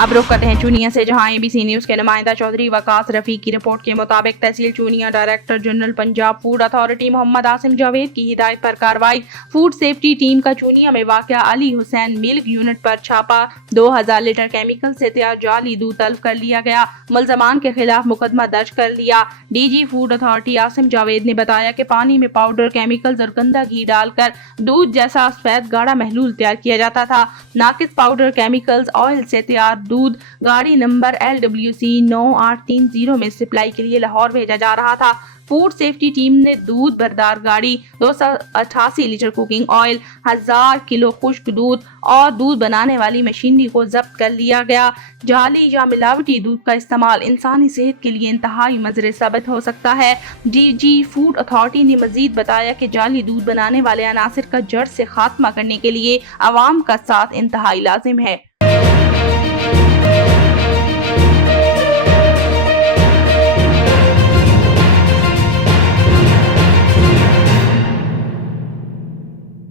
اب رخ کرتے ہیں چونیا سے، جہاں ABC نیوز کے نمائندہ چودھری وقاص رفیق کی رپورٹ کے مطابق تحصیل Chunian director general Punjab food authority Muhammad Asim Javed کی ہدایت پر کارروائی۔ فوڈ سیفٹی ٹیم کا چونیا میں واقع علی حسین ملک یونٹ پر چھاپا، 2000 لیٹر کیمیکل سے تیار جعلی دودھ طلب کر لیا گیا، ملزمان کے خلاف مقدمہ درج کر لیا۔ DG food authority Asim Javed نے بتایا کہ پانی میں پاؤڈر کیمیکلز اور گندا گھی ڈال کر دودھ جیسا سفید گاڑھا محلول تیار کیا جاتا تھا۔ ناقص پاؤڈر کیمیکلز آئل سے تیار دودھ گاڑی نمبر LWC 9830 میں سپلائی کے لیے لاہور بھیجا جا رہا تھا۔ فوڈ سیفٹی ٹیم نے دودھ بردار گاڑی، 288 لیٹر کوکنگ آئل، 1000 کلو خشک دودھ اور دودھ بنانے والی مشینری کو ضبط کر لیا گیا۔ جعلی یا ملاوٹی دودھ کا استعمال انسانی صحت کے لیے انتہائی مضر ثابت ہو سکتا ہے۔ DG فوڈ اتھارٹی نے مزید بتایا کہ جعلی دودھ بنانے والے عناصر کا جڑ سے خاتمہ کرنے کے لیے عوام کا ساتھ انتہائی لازم ہے۔